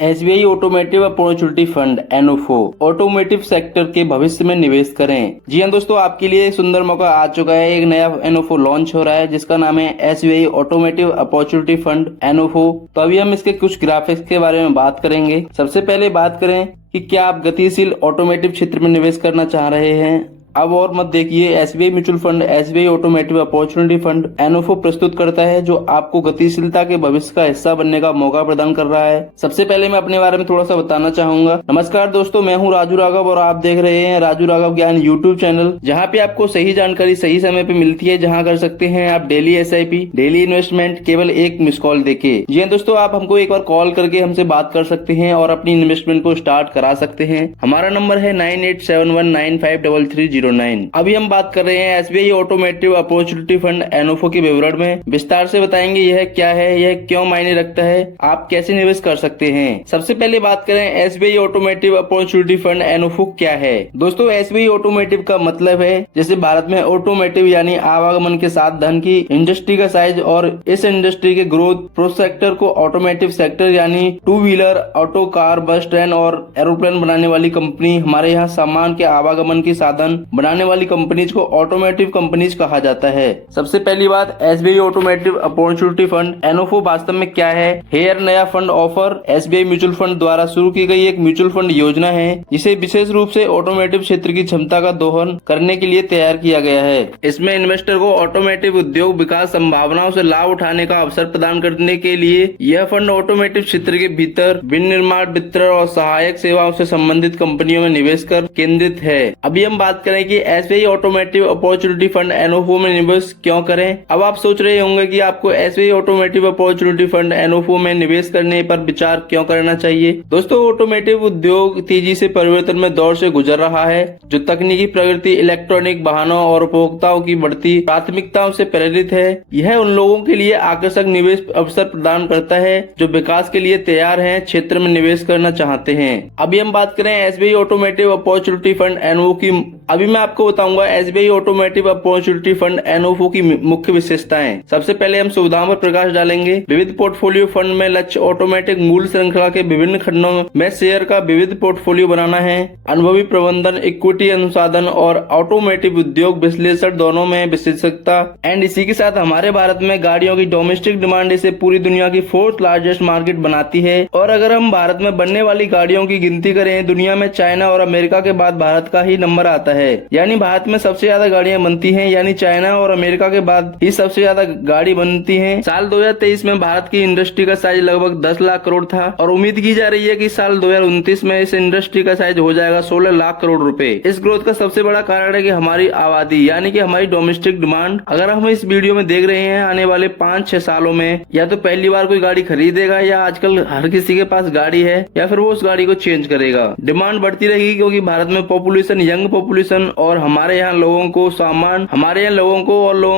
SBI automotive opportunity fund NFO automotive sector के भविष्य में निवेश करें। जी हाँ दोस्तों, आपके लिए एक सुंदर मौका आ चुका है। एक नया एनओफओ लॉन्च हो रहा है जिसका नाम है एसबीआई ऑटोमेटिव अपॉर्चुनिटी फंड एनओफओ। तो अभी हम इसके कुछ ग्राफिक्स के बारे में बात करेंगे। सबसे पहले बात करें कि क्या आप गतिशील ऑटोमेटिव क्षेत्र में निवेश करना चाह रहे हैं। अब और मत देखिए, SBI mutual fund SBI automotive opportunity fund NFO प्रस्तुत करता है जो आपको गतिशीलता के भविष्य का हिस्सा बनने का मौका प्रदान कर रहा है। सबसे पहले मैं अपने बारे में थोड़ा सा बताना चाहूंगा। नमस्कार दोस्तों, मैं हूं राजू राघव और आप देख रहे हैं राजू राघव ज्ञान यूट्यूब चैनल, जहां पे आपको सही जानकारी सही समय पे मिलती है, जहां कर सकते हैं आप डेली एसआईपी, डेली इन्वेस्टमेंट केवल एक मिस कॉल देके। जी हाँ दोस्तों, आप हमको एक बार कॉल करके हमसे बात कर सकते हैं और अपनी इन्वेस्टमेंट को स्टार्ट करा सकते हैं। हमारा नंबर है 9871953309। अभी हम बात कर रहे हैं एसबीआई ऑटोमेटिव अपॉर्चुनिटी फंड एनओफओ के विवरण में। विस्तार से बताएंगे यह क्या है, यह क्यों मायने रखता है, आप कैसे निवेश कर सकते हैं। सबसे पहले बात करें एसबीआई ऑटोमेटिव अपॉर्चुनिटी फंड एनओफओ क्या है। दोस्तों, एसबीआई ऑटोमेटिव का मतलब है जैसे भारत में ऑटोमेटिव यानी आवागमन के साथ धन की इंडस्ट्री का साइज और इस इंडस्ट्री के ग्रोथ प्रोसेक्टर को ऑटोमेटिव सेक्टर यानी टू व्हीलर, ऑटो, कार, बस, ट्रेन और एरोप्लेन बनाने वाली कंपनी, हमारे यहाँ सामान के आवागमन के साधन बनाने वाली कंपनीज को ऑटोमेटिव कंपनीज कहा जाता है। सबसे पहली बात, एसबीआई ऑटोमेटिव अपॉर्चुनिटी फंड एनओफओ वास्तव में क्या है। हेयर नया fund offer SBI mutual fund द्वारा शुरू की गई एक म्यूचुअल फंड योजना है जिसे विशेष रूप से ऑटोमेटिव क्षेत्र की क्षमता का दोहन करने के लिए तैयार किया गया है। इसमें इन्वेस्टर को ऑटोमेटिव उद्योग विकास संभावनाओं से लाभ उठाने का अवसर प्रदान करने के लिए यह फंड ऑटोमेटिव क्षेत्र के भीतर विनिर्माण, वितरण और सहायक सेवाओं से संबंधित कंपनियों में निवेश कर केंद्रित है। अभी हम बात करें कि एसबीआई ऑटोमेटिव अपॉर्चुनिटी फंड एनओफओ में निवेश क्यों करें। अब आप सोच रहे होंगे कि आपको एसबीआई ऑटोमेटिव अपॉर्चुनिटी फंड एनओफओ में निवेश करने पर विचार क्यों करना चाहिए। दोस्तों, ऑटोमेटिव उद्योग तेजी से परिवर्तन में दौर से गुजर रहा है, जो तकनीकी प्रगति, इलेक्ट्रॉनिक वाहनों और उपभोक्ताओं की बढ़ती प्राथमिकताओं से प्रेरित है। यह उन लोगों के लिए आकर्षक निवेश अवसर प्रदान करता है जो विकास के लिए तैयार हैं, क्षेत्र में निवेश करना चाहते हैं। अभी हम बात करें एसबीआई ऑटोमेटिव अपॉर्चुनिटी फंड एनओफओ की। अभी मैं आपको बताऊंगा एसबीआई ऑटोमेटिव अपॉर्चुनिटी फंड एनओफओ की मुख्य विशेषताएं। सबसे पहले हम सुविधाओं पर प्रकाश डालेंगे। विविध पोर्टफोलियो फंड में लक्ष्य ऑटोमेटिक मूल्य श्रृंखला के विभिन्न खंडों में शेयर का विविध पोर्टफोलियो बनाना है। अनुभवी प्रबंधन, इक्विटी अनुसाधन और ऑटोमेटिव उद्योग विश्लेषण दोनों में विशेषज्ञता। एंड इसी के साथ हमारे भारत में गाड़ियों की डोमेस्टिक डिमांड इसे पूरी दुनिया की 4th लार्जेस्ट मार्केट बनाती है। और अगर हम भारत में बनने वाली गाड़ियों की गिनती करें, दुनिया में चाइना और अमेरिका के बाद भारत का ही नंबर आता है। यानी भारत में सबसे ज्यादा गाड़ियां बनती हैं, यानी चाइना और अमेरिका के बाद ही सबसे ज्यादा गाड़ी बनती हैं। साल 2023 में भारत की इंडस्ट्री का साइज लगभग 10 लाख करोड़ था और उम्मीद की जा रही है कि साल 2029 में इस इंडस्ट्री का साइज हो जाएगा 16 लाख करोड़ रुपए। इस ग्रोथ का सबसे बड़ा कारण है कि हमारी आबादी यानी कि हमारी डोमेस्टिक डिमांड। अगर हम इस वीडियो में देख रहे हैं, आने वाले 5-6 सालों में या तो पहली बार कोई गाड़ी खरीदेगा या आजकल हर किसी के पास गाड़ी है या फिर वो उस गाड़ी को चेंज करेगा। डिमांड बढ़ती रहेगी क्योंकि भारत में पॉपुलेशन, यंग पॉपुलेशन और हमारे यहाँ लोगों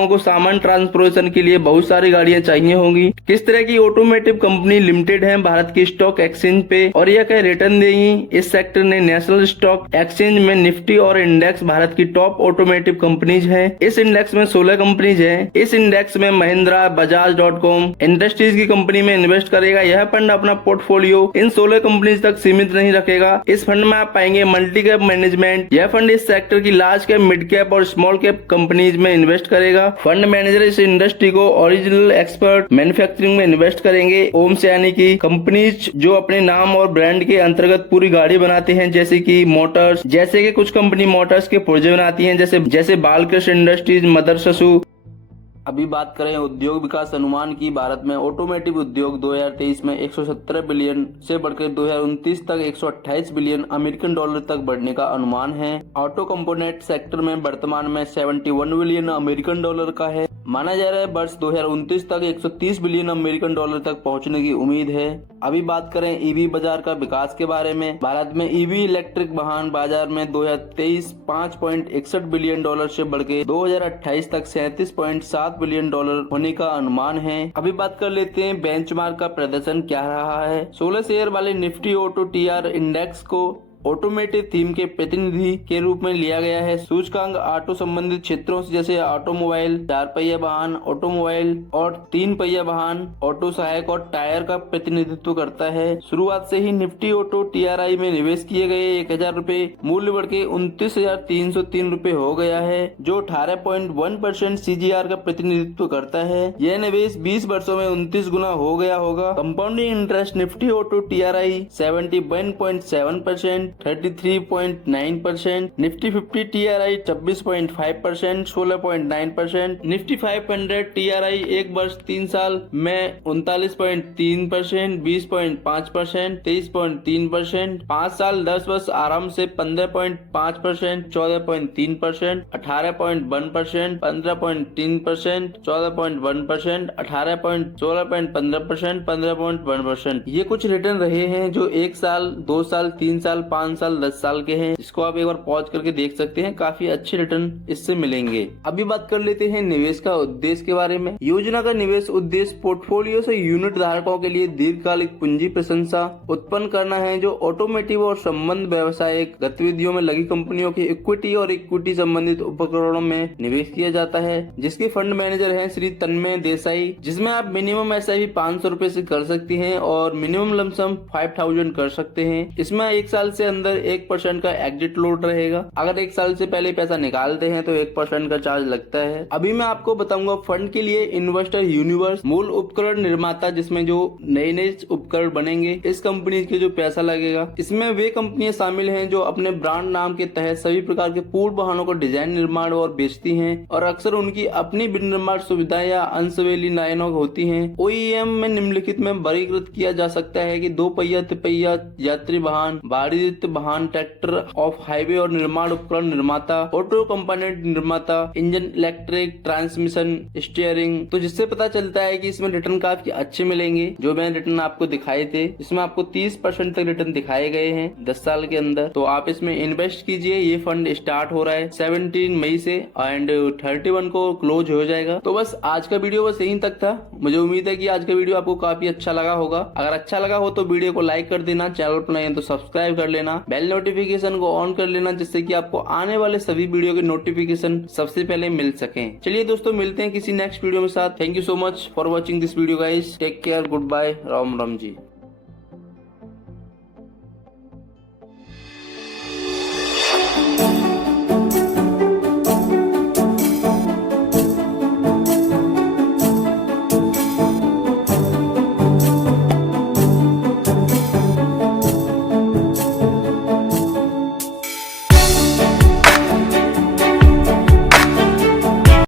को सामान ट्रांसपोर्टेशन के लिए बहुत सारी गाड़ियां चाहिए होंगी। किस तरह की ऑटोमेटिव कंपनी लिमिटेड है भारत की स्टॉक एक्सचेंज पे और यह क्या रिटर्न देगी। इस सेक्टर ने नेशनल स्टॉक एक्सचेंज में निफ्टी और इंडेक्स भारत की टॉप ऑटोमेटिव कंपनीज हैं। इस इंडेक्स में 16 कंपनीज हैं। इस इंडेक्स में महिंद्रा, बजाज.com इंडस्ट्रीज की कंपनी में इन्वेस्ट करेगा। यह फंड अपना पोर्टफोलियो इन 16 कंपनीज तक सीमित नहीं रखेगा। इस फंड में आप पाएंगे मल्टी कैप मैनेजमेंट। यह फंड इस सेक्टर की लार्ज कैप, मिड कैप और स्मॉल कैप कंपनीज में इन्वेस्ट करेगा। फंड मैनेजर इस इंडस्ट्री को ओरिजिनल एक्सपर्ट मैन्युफैक्चरिंग में इन्वेस्ट करेंगे। ओम्स यानी कि कंपनीज जो अपने नाम और ब्रांड के अंतर्गत पूरी गाड़ी बनाते हैं, जैसे कि मोटर्स, जैसे कि कुछ कंपनी मोटर्स के पुर्जे बनाती हैं, जैसे बालकृष्ण इंडस्ट्रीज, मदर ससु। अभी बात करें उद्योग विकास अनुमान की। भारत में ऑटोमेटिव उद्योग 2023 में 117 बिलियन से बढ़कर 2029 तक 128 बिलियन अमेरिकन डॉलर तक बढ़ने का अनुमान है। ऑटो कंपोनेंट सेक्टर में वर्तमान में 71 बिलियन अमेरिकन डॉलर का है। माना जा रहा है वर्ष 2029 तक 130 बिलियन अमेरिकन डॉलर तक पहुंचने की उम्मीद है। अभी बात करें ईवी बाजार का विकास के बारे में। भारत में ईवी इलेक्ट्रिक वाहन बाजार में 2023 5.61 बिलियन डॉलर से बढ़कर 2028 तक 37.7 बिलियन डॉलर होने का अनुमान है। अभी बात कर लेते हैं बेंचमार्क का प्रदर्शन क्या रहा है। 16 शेयर वाले निफ्टी ऑटो टीआर इंडेक्स को ऑटोमेटिव थीम के प्रतिनिधि के रूप में लिया गया है। सूचकांक ऑटो संबंधित क्षेत्रों जैसे ऑटोमोबाइल, 4 पहिया वाहन, ऑटोमोबाइल और 3 पहिया वाहन, ऑटो सहायक और टायर का प्रतिनिधित्व करता है। शुरुआत से ही निफ्टी ऑटो TRI में निवेश किए गए 1000 रूपए मूल्य बढ़ के 29,303 रूपए हो गया है, जो 18.1% CGR का प्रतिनिधित्व करता है। यह निवेश 20 वर्षों में 29 गुना हो गया होगा। Compounding interest Nifty auto TRI 71.7%, 33.9%, Nifty 50 TRI 26.5%, 16.9%, Nifty 500 TRI 1 वर्ष 3 साल में 39.3%, 20.5%, 23.3%, 5 साल 10 वर्ष आराम से 15.5%, 14.3%, 18.1%, 15.3%, 14.1%, 16.15%, 15.1%। ये कुछ रिटर्न रहे हैं जो 1 साल, 2 साल, 3 साल, 5 साल, 10 साल के हैं। इसको आप एक बार पॉज करके देख सकते हैं, काफी अच्छे रिटर्न इससे मिलेंगे। अभी बात कर लेते हैं निवेश का उद्देश्य के बारे में। योजना का निवेश उद्देश्य पोर्टफोलियो से यूनिट धारकों के लिए दीर्घकालिक पूंजी प्रशंसा उत्पन्न करना है, जो ऑटोमेटिव और संबंध व्यवसायिक गतिविधियों में लगी कंपनियों की इक्विटी और इक्विटी संबंधित उपकरणों में निवेश किया जाता है, जिसके फंड मैनेजर हैं श्री तन्मय देसाई, जिसमें आप मिनिमम SIP 500 रूपए से कर सकती हैं और मिनिमम लमसम 5000 कर सकते हैं। इसमें 1 साल से अंदर 1% का एग्जिट लोड रहेगा। अगर 1 साल से पहले पैसा निकालते हैं तो 1% का चार्ज लगता है। अभी मैं आपको बताऊंगा फंड के लिए इन्वेस्टर यूनिवर्स मूल उपकरण निर्माता, जिसमें जो नए उपकरण बनेंगे इस कंपनी के जो पैसा लगेगा। इसमें वे कंपनियां शामिल हैं जो अपने ब्रांड नाम के तहत सभी प्रकार के पूर्ण वाहनों को डिजाइन, निर्माण और बेचती हैं और अक्सर उनकी अपनी विनिर्माण सुविधाएं या अंशवेली लाइनों होती हैं। OEM में निम्नलिखित में वर्गीकृत किया जा सकता है कि 2 पहिया, तिपहिया, यात्री वाहन, वाणिज्यिक वाहन, ट्रैक्टर ऑफ हाईवे और निर्माण उपकरण निर्माता, ऑटो कंपोनेंट निर्माता, इंजन, इलेक्ट्रिक, ट्रांसमिशन, स्टीयरिंग। तो जिससे पता चलता है कि इसमें रिटर्न काफी अच्छे मिलेंगे। जो मैंने रिटर्न आपको दिखाए थे, इसमें आपको 30% तक रिटर्न दिखाए गए हैं 10 साल के अंदर। तो आप इसमें इन्वेस्ट कीजिए। ये फंड स्टार्ट हो रहा है 17 मई से एंड 31 को क्लोज हो जाएगा। तो बस आज का वीडियो बस यहीं तक था। मुझे उम्मीद है कि आज का वीडियो आपको काफी अच्छा लगा होगा। अगर अच्छा लगा हो तो वीडियो को लाइक कर देना, चैनल पर नए हैं तो सब्सक्राइब कर लेना, बेल नोटिफिकेशन को ऑन कर लेना, जिससे कि आपको आने वाले सभी वीडियो के नोटिफिकेशन सबसे पहले मिल सके। चलिए दोस्तों, मिलते हैं किसी नेक्स्ट वीडियो में साथ। Thank you so much for watching this video guys. Take care, good bye, Ram Ram ji.